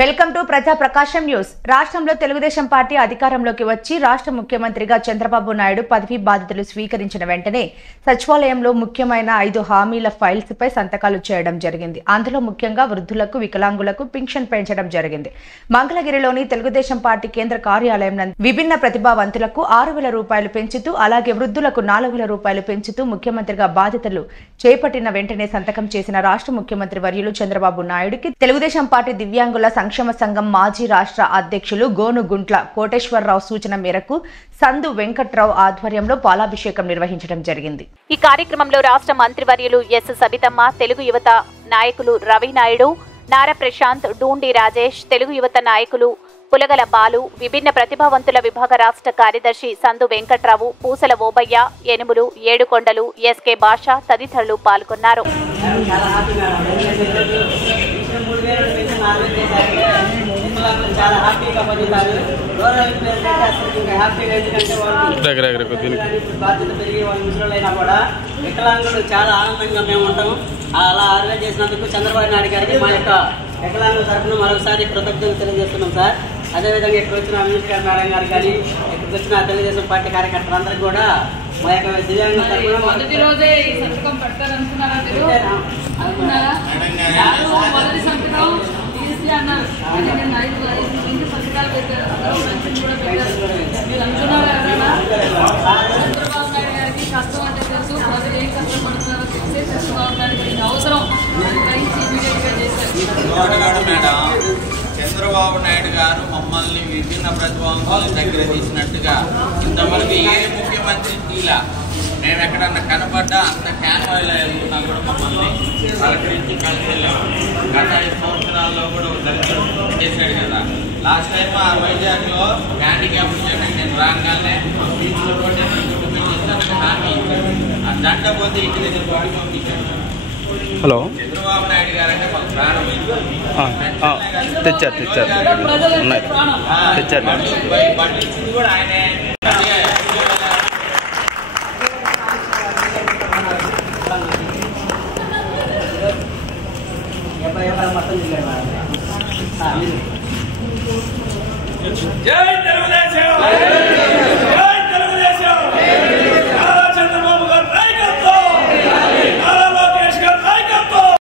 Welcome to ప్రజా ప్రకాశం news. రాష్ట్రంలో Telugu Desam party అధికారంలోకి వచ్చి రాష్ట్ర ముఖ్యమంత్రిగా చంద్రబాబు నాయుడు పదవి బాధ్యతలు స్వీకరించిన వెంటనే సచివాలయంలో ముఖ్యమైన 5 హామీల ఫైల్స్ పై సంతకాలు చేయడం జరిగింది. అందులో ముఖ్యంగా వృద్ధులకు, వికలాంగులకు పింఛన్ పెంచడం జరిగింది. మంగళగిరిలోని తెలుగుదేశం పార్టీ కేంద్ర కార్యాలయం నందు విభిన్న ప్రతిభావంతులకు 6,000 రూపాయలు పెంచుతూ, అలాగే వృద్ధులకు 4,000 రూపాయలు పెంచుతూ ముఖ్యమంత్రిగా బాధ్యతలు చేపట్టిన వెంటనే సంతకం చేసిన రాష్ట్ర ముఖ్యమంత్రి వర్యులు చంద్రబాబు నాయుడుకి తెలుగుదేశం పార్టీ దివ్యాంగుల సంక్షేమ సంఘం మాజీ రాష్ట్ర అధ్యక్షులు గోనుగుంట్ల కోటేశ్వరరావు సూచన మేరకు సందు వెంకట్రావు ఆధ్వర్యంలో పాలాభిషేకం నిర్వహించడం జరిగింది. ఈ కార్యక్రమంలో రాష్ట్ర మంత్రివర్యులు ఎస్ సబితమ్మ, తెలుగు యువత నాయకులు రవి నాయుడు, నారా ప్రశాంత్, డూండి రాజేష్, తెలుగు యువత నాయకులు పులగల బాలు, విభిన్న ప్రతిభావంతుల విభాగ రాష్ట్ర కార్యదర్శి సందు వెంకట్రావు, పూసల ఓబయ్య, ఎనుములు, ఏడుకొండలు, ఎస్కే భాష తదితరులు పాల్గొన్నారు. వికలాంగులు చాలా ఆనందంగా మేము ఉంటాము. అలా ఆర్గనైజ్ చేసినందుకు చంద్రబాబు నాయుడు గారికి మా యొక్క వికలాంగుల తరఫున మరొకసారి కృతజ్ఞతలు తెలియజేస్తున్నాం సార్. అదేవిధంగా ఇక్కడ వచ్చిన అంబేద్కర్ మేడం గారు కానీ, ఇక్కడికి వచ్చిన తెలుగుదేశం పార్టీ కార్యకర్తలందరికీ కూడా మా యొక్క దివ్యాంగుల తరఫున చంద్రబాబు నాయుడు గారు మమ్మల్ని విభిన్న ప్రతిభావంతుల దగ్గర తీసినట్టుగా ఇంతవరకు ఏ ముఖ్యమంత్రి తీలా. మేము ఎక్కడన్నా కనపడ్డా అంత క్యాన్వాయిలో వెళ్తున్నా కూడా మమ్మల్ని పలకరించి కలిసి వెళ్ళాము. గత 5 సంవత్సరాల్లో కూడా దళితులు చేశాడు కదా. లాస్ట్ టైం ఆ వైజాగ్లో హ్యాండిక్యాప్ నేను రాగానే బీచ్లో రోడ్డు పెంచేస్తానని హామీ ఇచ్చాడు. ఆ దండ పోతే ఇంటి దగ్గర బాడీ పంపించాడు. హలో, చంద్రబాబు నాయుడు గారు అంటే మాకు ప్రాణం తెచ్చారు ఉన్నాయి, తెచ్చారు. బండి ఇచ్చింది కూడా ఆయనే. మొత్తం